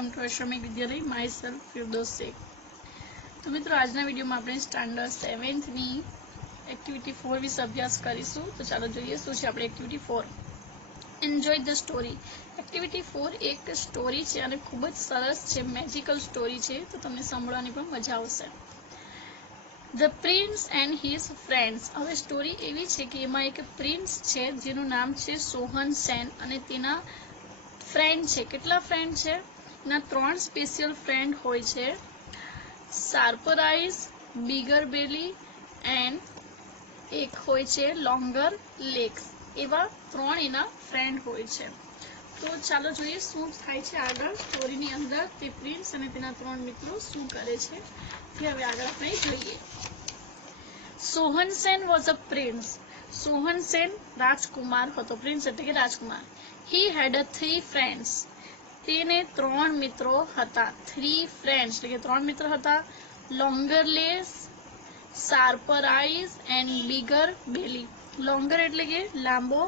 Welcome to आश्रमिक विद्यालय my self फिरदौस शेख। तो मित्रों આજના વિડીયોમાં આપણે સ્ટાન્ડર્ડ 7th ની એક્ટિવિટી 4 વિશે અભ્યાસ કરીશું। તો ચાલો જોઈએ શું છે આપણે activity 4। Enjoy the story. Activity 4 એક સ્ટોરી છે અને ખૂબ જ સરસ છે, મેજિકલ સ્ટોરી છે, તો તમને સાંભળવાની પણ મજા આવશે। The prince and his friends. હવે સ્ટોરી એવી છે કે એમાં એક પ્રિન્સ છે જેનું નામ છે સોહન સેન અને તેના ફ્રેન્ડ છે। કેટલા ફ્રેન્ડ છે? એના 3 સ્પેશિયલ ફ્રેન્ડ હોય છે, sharper eyes, bigger belly and એક હોય છે લોંગર લેગ્સ। એવા 3 એના ફ્રેન્ડ હોય છે। તો ચાલો જોઈએ શું થાય છે આગળ સ્ટોરીની અંદર, તે પ્રિન્સ અને તેના 3 મિત્રો શું કરે છે તે હવે આગળ આપણે જોઈએ। Sohan Sen was a prince. Sohan Sen રાજકુમાર હતો, પ્રિન્સ એટલે કે રાજકુમાર। He had 3 friends. તેને 3 મિત્રો હતા। 3 friends એટલે કે 3 મિત્રો હતા, longer legs, sharper eyes and bigger belly. longer એટલે કે લાંબા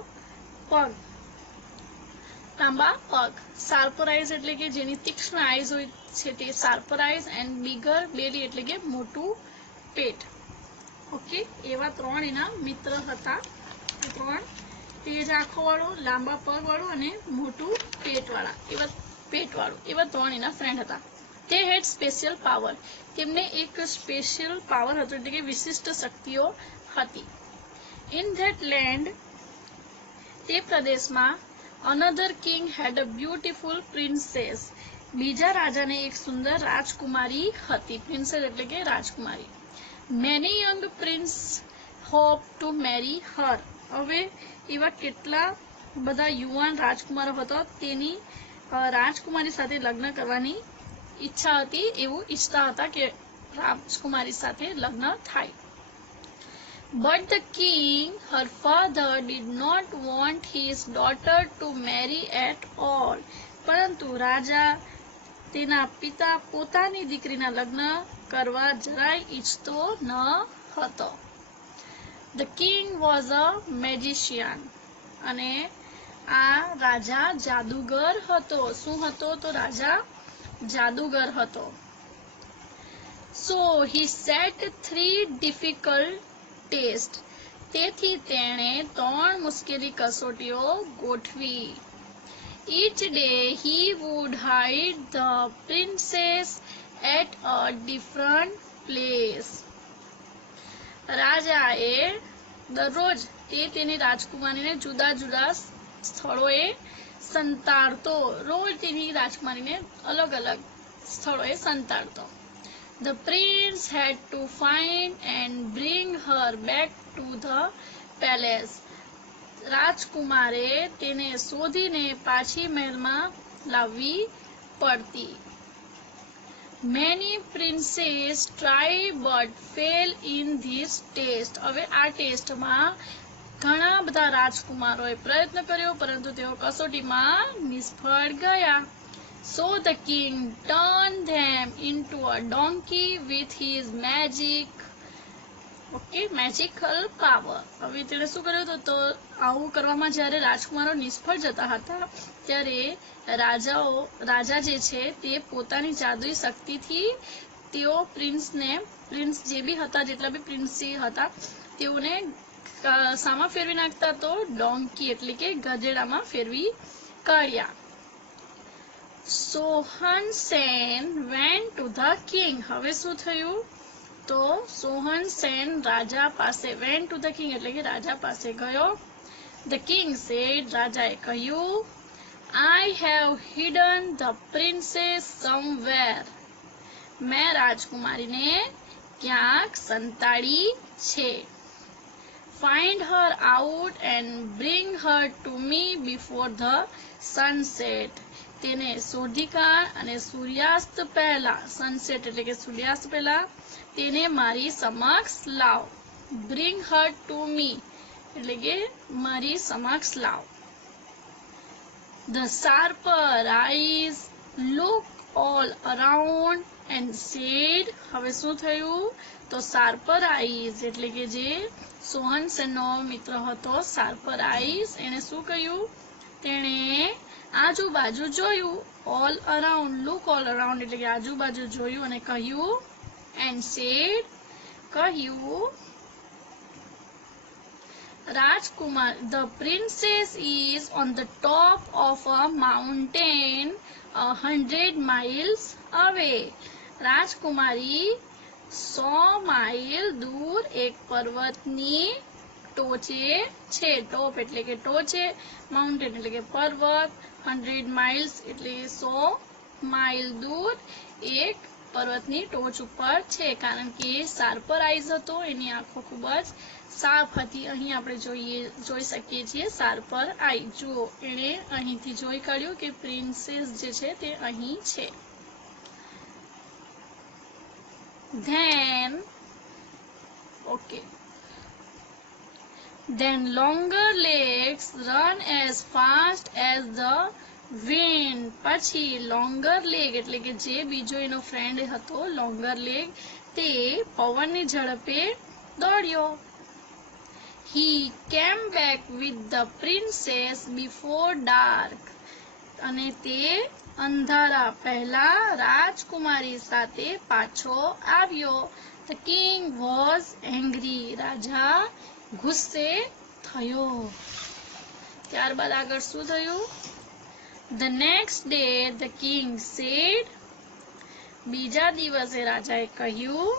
પગ, sharper eyes એટલે કે જેની તીક્ષ્ણ આઈઝ હોય છે તે sharper eyes and bigger belly એટલે કે મોટું પેટ। ઓકે, એવા 3 એના મિત્ર હતા। 3 તેજ આંખો વાળો, લાંબા પગ વાળો અને મોટું પેટ વાળું એવા 3 એના ફ્રેન્ડ હતા। તે હેડ સ્પેશિયલ પાવર। તેમને એક સ્પેશિયલ પાવર હતો એટલે કે વિશિષ્ટ શક્તિઓ હતી। ઇન ધેટ લેન્ડ તે પ્રદેશમાં another king had a beautiful princess. બીજા રાજાને એક સુંદર રાજકુમારી હતી। પ્રિન્સેસ એટલે કે રાજકુમારી। Many young prince hope to marry her. હવે એવા કેટલા બધા યુવાન રાજકુમારો હતો તેની રાજકુમારી સાથે લગ્ન કરવાની ઈચ્છા હતી, એવું ઈચ્છતા હતા કે રાજકુમારી સાથે લગ્ન થાય। But the king, her father, did not want his daughter to marry at all. પરંતુ રાજા તેના પિતા પોતાની દીકરીના લગ્ન કરવા જરાય ઈચ્છતો ન હતો। The king was a magician. અને આ રાજા જાદુગર હતો। શું હતો? તો રાજા જાદુગર હતો। So he set 3 difficult tests. તેથી તેણે 3 મુશ્કેલી કસોટીઓ ગોઠવી। Each day he would hide the princess at a different place. રાજાએ દરરોજ તેની રાજકુમારીને જુદા જુદા સ્થળોએ સંતાડતો। રોજ તેની રાજકુમારીને અલગ અલગ સ્થળોએ સંતાડતો। The prince had to find and bring her back to the palace. રાજકુમારે તેને શોધીને પાછી મહેલમાં લાવવી પડતી। Many princes try but fail in this test. હવે આ ટેસ્ટમાં ઘણા બધા રાજકુમારોએ પ્રયત્ન કર્યો પરંતુ તેઓ કસોટીમાં નિષ્ફળ ગયા। So the king turned them into a donkey with his magical power. હવે તેણે શું કર્યું તો આવું કરવામાં જ્યારે રાજકુમારો નિષ્ફળ જતા હતા ત્યારે રાજા જે છે તે પોતાની જાદુઈ શક્તિથી તેઓ પ્રિન્સ જે બી હતા, જેટલા બી પ્રિન્સ હતા તેઓને સામા ફેરવી નાખતા, તો ડોંકી એટલે કે ગધેડામાં ફેરવી કાઢ્યા। Sohan Sen went to the king. હવે શું થયું તો સોહન સેન રાજા પાસે, વેન્ટ ટુ ધ કિંગ એટલે કે રાજા પાસે ગયો। ધ કિંગ સેડ, રાજાએ કહ્યું, I have hidden the princess somewhere. મેં રાજકુમારીને ક્યાંક સંતાડી છે। Find her out and bring her to me before the sunset. તેને શોધી કાઢ અને સૂર્યાસ્ત પહેલા, સનસેટ એટલે કે સૂર્યાસ્ત પહેલા તેને મારી સમક્ષ લાવ। Bring her to me એટલે કે મારી સમક્ષ લાવ। The sharper eyes look all around and said. હવે શું થયું તો શાર્પર આઈઝ એટલે કે જે સોહન સેનનો મિત્ર હતો શાર્પર આઈઝ, એને શું કહ્યું, તેણે આજુબાજુ જોયું all around, look all around એટલે કે આજુબાજુ જોયું અને કહ્યું, and said, કહ્યું, Rajkumar, the princess is on the top of a mountain 100 miles away. રાજકુમારી 100 માઇલ દૂર એક પર્વતની ટોચે છે. ટોપ એટલે કે ટોચે, માઉન્ટેન એટલે કે પર્વત, 100 માઇલ્સ એટલે 100 માઇલ દૂર એક પર્વતની ટોચ ઉપર છે. કારણ કે એ શાર્પર આઈઝ હતો, એની આંખો ખૂબ જ સાફ હતી. અહીં આપણે જોઈ શકીએ છીએ શાર્પર આઈ. જુઓ, એણે અહીંથી જોઈ કાઢ્યું કે પ્રિન્સેસ જે છે તે અહીં છે. Then longer legs run as fast as the wind. પછી longer leg એટલે કે જે બીજો એનો ફ્રેન્ડ હતો longer leg, તે પવનની ઝડપે દોડ્યો. He came back with the princess before dark. અને તે અંધારા પહેલા રાજકુમારી સાથે પાછો આવ્યો. The king was angry. રાજા ગુસ્સે થયો. ત્યારબાદ આગળ શું થયું? The next day the king said, બીજા દિવસે રાજાએ કહ્યું,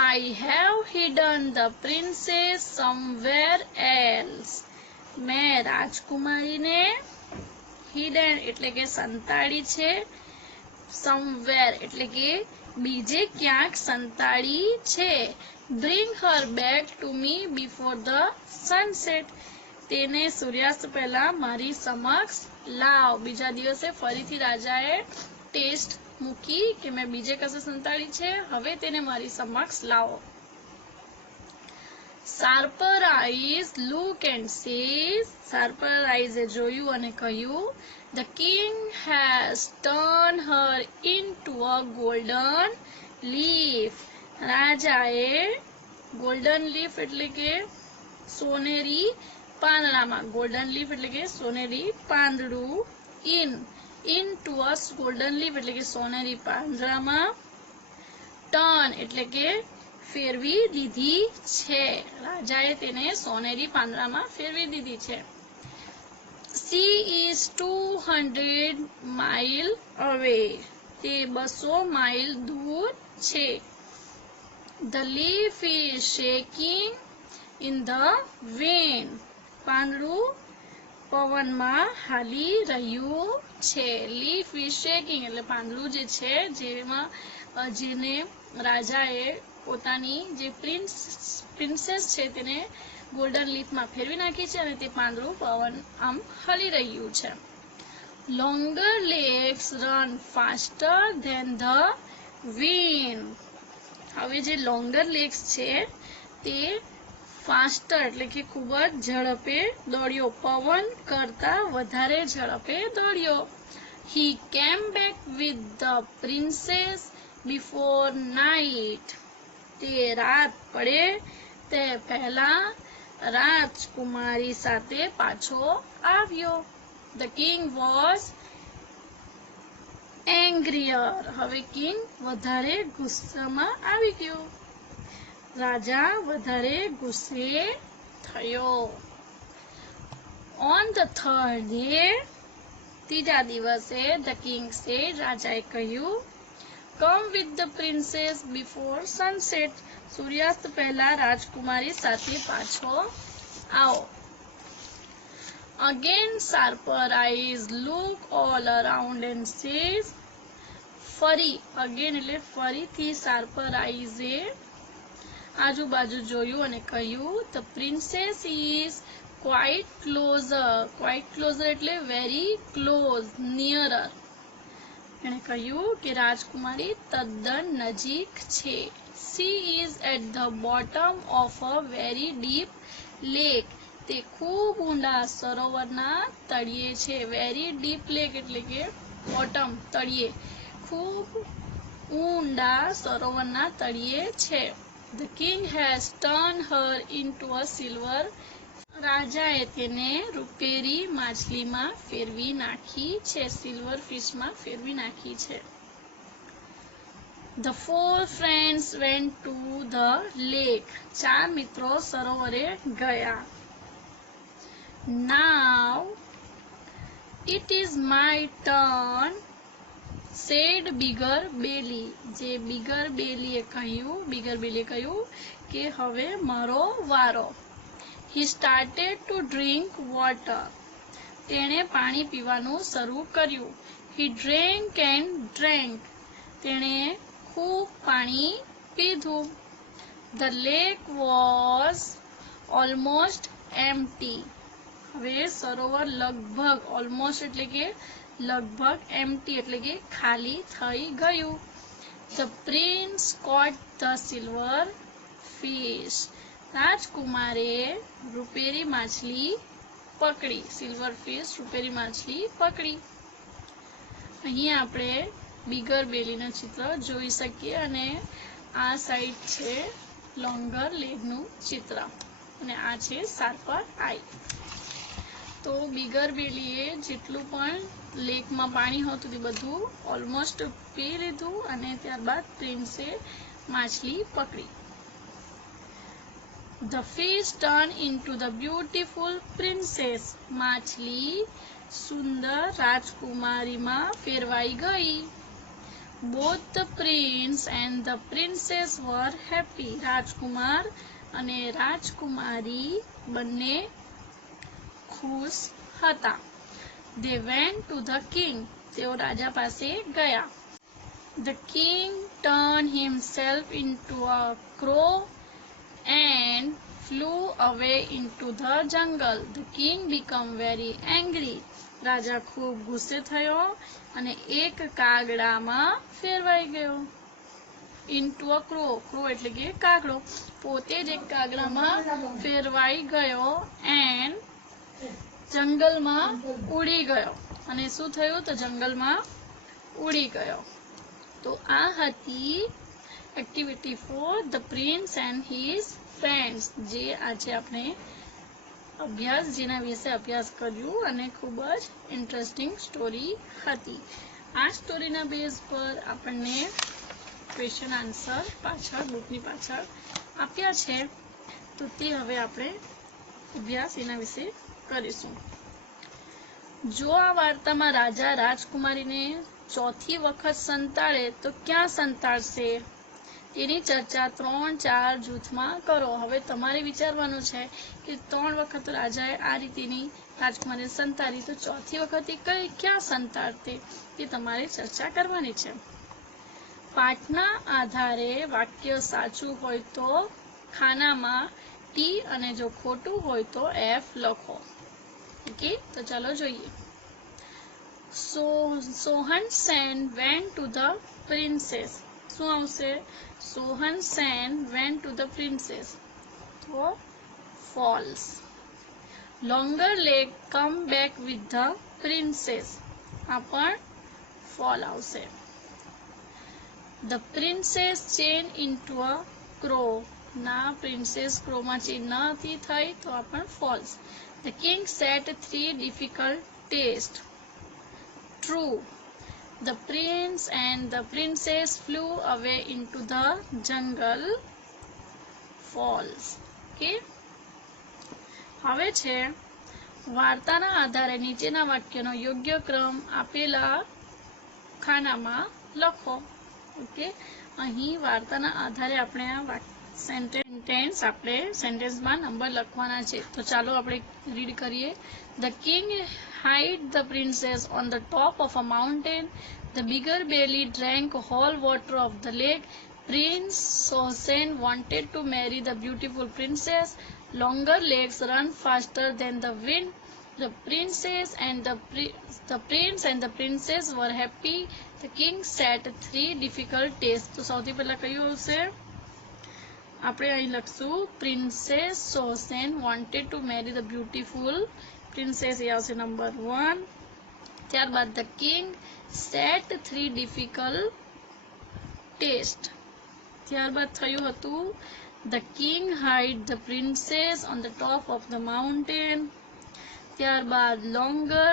I have hidden the princess somewhere else. મેં રાજકુમારીને hidden એટલે કે સંતાડી છે, somewhere એટલે કે બીજે ક્યાંક સંતાડી છે. Bring her back to me before the sunset. તેને સૂર્યાસ્ત પહેલા મારી સમક્ષ લાવ. બીજા દિવસે ફરીથી રાજાએ ટેસ્ટ મૂકી કે મેં બીજે કસે સંતાડી છે, હવે તેને મારી સમક્ષ લાવો. Sharper eyes look and says, Sharper eyes એ જોયું અને કહ્યું, The king has turned her into a golden leaf. રાજાએ golden leaf એટલે કે સોનેરી પાંદડામાં, golden leaf એટલે કે સોનેરી પાંદડું, into a golden leaf એટલે કે સોનેરી પાંદડામાં, turn એટલે કે ફેરવી દીધી છે. રાજાએ તેને સોનેરી પાંદડામાં ફેરવી દીધી છે. She is 200 mile away. તે 200 માઇલ દૂર છે. The leaf is shaking in the wind. પાંદડું પવનમાં હાલી રહ્યું છે. Leaf is shaking એટલે પાંદડું જે છે જેને રાજાએ પોતાની જે પ્રિન્સેસ છે તેને ગોલ્ડન લીફમાં ફેરવી નાખી છે અને તે પાંદડું પવન આમ હલી રહ્યું છે. Longer legs run faster than the wind. હવે જે longer legs છે તે faster એટલે કે ખૂબ જ ઝડપે દોડ્યો, પવન કરતા વધારે ઝડપે દોડ્યો. He came back with the princess before night. તે રાત પડે તે પહેલા રાજકુમારી સાથે પાછો આવ્યો. The king was angrier. હવે કિંગ વધારે ગુસ્સામાં આવી ગયો. રાજા વધારે ગુસ્સે થયો. On the third day, ત્રીજા દિવસે the king said, રાજાએ કહ્યું, Come with the princess before sunset. સૂર્યાસ્ત પહેલા રાજકુમારી સાથે પાછો આવો. Again sharper eyes look all around and says, ફરી, again એટલે ફરીથી sharper eyes એ આજુબાજુ જોયું અને કહ્યું, The princess is quite closer એટલે very close, nearer. એણે કહ્યું કે રાજકુમારી તદ્દન નજીક છે. She is at the bottom of a very deep lake. તે ખૂબ ઊંડા સરોવરના તળિયે છે. Very deep lake એટલે કે bottom તળિયે, ખૂબ ઊંડા સરોવરના તળિયે છે. The king has turned her into a silver. રાજાએ તેને રૂપેરી માછલીમાં ફેરવી નાખી છે, સિલ્વર ફિશમાં ફેરવી નાખી છે. The four friends went to the lake. 4 મિત્રો સરોવરે ગયા. Now it is my turn, said Bigger Belly. જે Bigger Bellyએ કહ્યું કે હવે મારો વારો. He started to drink water. તેણે પાણી પીવાનું શરૂ કર્યું. He drank and drank. તેણે ખૂબ પાણી પીધું. The lake was almost empty. હવે સરોવર લગભગ almost એટલે કે લગભગ empty એટલે કે ખાલી થઈ ગયું. The prince caught the silver fish. રાજકુમારે રૂપેરી માછલી પકડી. સિલ્વર ફિશ રૂપેરી માછલી પકડી. અહીં આપણે બિગર બેલીનું ચિત્ર જોઈ શકીએ અને આ સાઈડ છે લોંગર લેગનું ચિત્ર અને આ છે શાર્પર આઈ. તો બિગર બેલીએ જેટલું પણ લેકમાં પાણી હતું તે બધું ઓલમોસ્ટ પી લીધું અને ત્યારબાદ પ્રિન્સે માછલી પકડી. The fish turned into the beautiful princess. માછલી સુંદર રાજકુમારીમાં ફેરવાઈ ગઈ. Both the prince and the princess were happy. રાજકુમાર અને રાજકુમારી બંને ખુશ હતા. They went to the king. તેઓ રાજા પાસે ગયા. The king turned himself into a crow and flew away into the jungle. The king became very angry. રાજા ખૂબ ગુસ્સે થયો અને એક કાગડામાં ફેરવાઈ ગયો. into a crow. crow એટલે કે કાગડો. પોતે જ એક કાગડામાં ફેરવાઈ ગયો and જંગલમાં ઉડી ગયો. અને શું થયું? તો જંગલમાં ઉડી ગયો. તો આ હતી activity for the prince and his friends, જે આજે આપણે જેના વિશે અભ્યાસ કર્યું અને ખૂબ જ ઇન્ટરેસ્ટિંગ સ્ટોરી હતી. આ સ્ટોરીના બેઝ પર આપણને ક્વેશ્ચન આન્સર પાછળ બુકની પાછળ આપ્યા છે. તો તે હવે આપણે અભ્યાસ એના વિશે કરીશું. જો આ વાર્તામાં રાજા રાજકુમારીને ચોથી વખત સંતાડે તો ક્યાં સંતાડશે? તેની ચર્ચા 3-4 જૂથમાં કરો. હવે તમારે વિચારવાનું છે કે 3 વખત રાજાએ આ રીતેની રાજકુમારીને સંતાડી, તો ચોથી વખતે ક્યાં સંતાડતે તે તમારે ચર્ચા કરવાની છે. પાઠના આધારે વાક્ય સાચું હોય તો ખાનામાં ટી અને જો ખોટું હોય તો એફ લખો. ઓકે, તો ચાલો જોઈએ. Sohan Sen went to the princess. શું આવશે? Sohan Sen went to the princess. તો false. Longer leg come back with the princess. આ પણ ફોલ આવશે. The princess changed into a crow. ના, પ્રિન્સેસ ક્રોમાં ચેન્જ નથી થઈ તો આ પણ false. The king set 3 difficult tests. True. The prince and the princess flew away into the jungle. False. Okay. હવે છે વાર્તાના આધારે નીચેના વાક્યનો યોગ્ય ક્રમ આપેલા ખાનામાં લખો. ઓકે, અહીં વાર્તાના આધારે આપણે આ સેન્ટેન્સમાં નંબર લખવાના છે. તો ચાલો આપણે રીડ કરીએ. The king hid the princess on the top of a mountain. The bigger belly drank whole water of the lake. Prince Sosen wanted to marry the beautiful princess. Longer legs run faster than the wind. The princess and the prince and the princess were happy. The king set 3 difficult tests. તો સૌથી પહેલા કયું આવશે? આપણે અહીં લખશું princess સોસેન wanted to marry the beautiful princess. એ આવશે નંબર 1. ત્યારબાદ the king set 3 difficult test. ત્યારબાદ થયું હતું The king hid the princess on the top of the mountain. ત્યારબાદ longer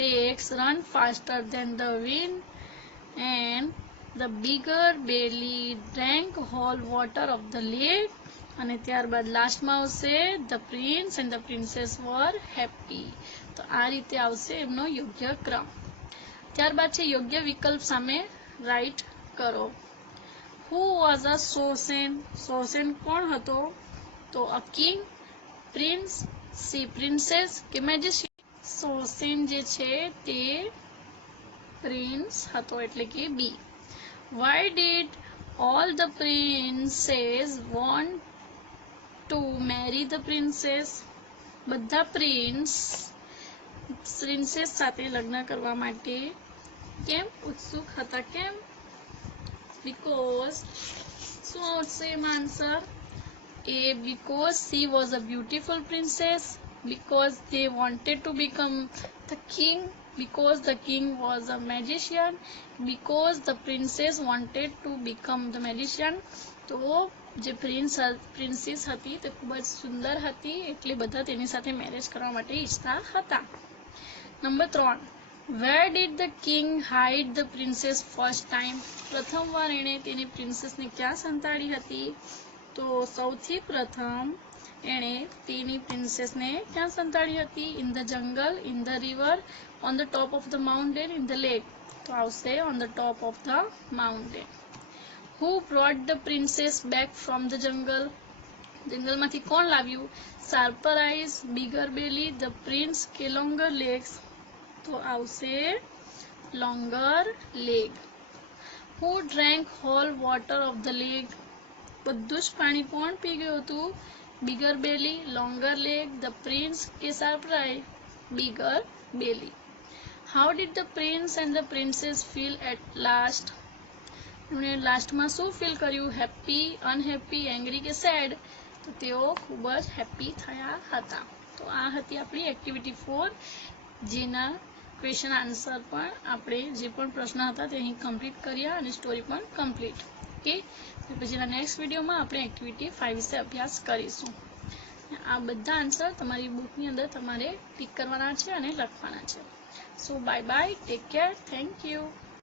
legs run faster than the wind, and the bigger belly drank whole water of the lake. અને ત્યારબાદ લાસ્ટમાં આવશે the prince and the princess were happy. તો આ રીતે આવશે એમનો યોગ્ય ક્રમ. ત્યારબાદ છે યોગ્ય વિકલ્પ સામે રાઈટ કરો. Who was a Shosen? Shosen કોણ હતો? તો a king, prince, C princess કે magician? Shosen જે છે તે પ્રિન્સ હતો એટલે કે B. Why did all the princes want to marry the princess? બધા પ્રિન્સેસ સાથે લગ્ન કરવા માટે કેમ ઉત્સુક હતા? કેમ? Because શું આવશે એમાં answer? A. Because she was a beautiful princess. Because they wanted to become the king. Because the king was a magician. Because the princess wanted to become the magician. તો જે પ્રિન્સેસ હતી તે ખૂબ જ સુંદર હતી એટલે બધા તેની સાથે મેરેજ કરવા માટે ઈચ્છતા હતા. Number 3. Where did the king hide the princess first time? પ્રથમ વાર એણે તેની પ્રિન્સેસને ક્યાં સંતાડી હતી? તો સૌથી પ્રથમ એણે તેની પ્રિન્સેસને ક્યાં સંતાડી હતી? In the jungle, in the river, on the top of the mountain, in the lake. તો આવશે on the top of the mountain. Who brought the princess back from the jungle? જંગલમાંથી કોણ લાવ્યું? Sharper eyes, bigger belly, the prince કે longer legs? તો આવશે longer leg. Who drank whole water of the lake? બધું જ પાણી કોણ પી ગયું હતું? Bigger belly, longer leg, the prince કે sharper eye? Bigger belly. How did the prince and the princess feel at last? એમણે લાસ્ટમાં શું ફીલ કર્યું? હેપી, અનહેપી, એંગ્રી કે સેડ? તો તેઓ ખૂબ જ હેપી થયા હતા. તો આ હતી આપણી એક્ટિવિટી 4, જેના ક્વેશ્ચન આન્સર પણ આપણે જે પણ પ્રશ્ન હતા તે અહીં કમ્પ્લીટ કર્યા અને સ્ટોરી પણ કમ્પ્લીટ. ઓકે, પછીના નેક્સ્ટ વિડીયોમાં આપણે એક્ટિવિટી 5 વિશે અભ્યાસ કરીશું. આ બધા આન્સર તમારી બુકની અંદર તમારે ટીક કરવાના છે અને લખવાના છે. So bye bye, take care, thank you.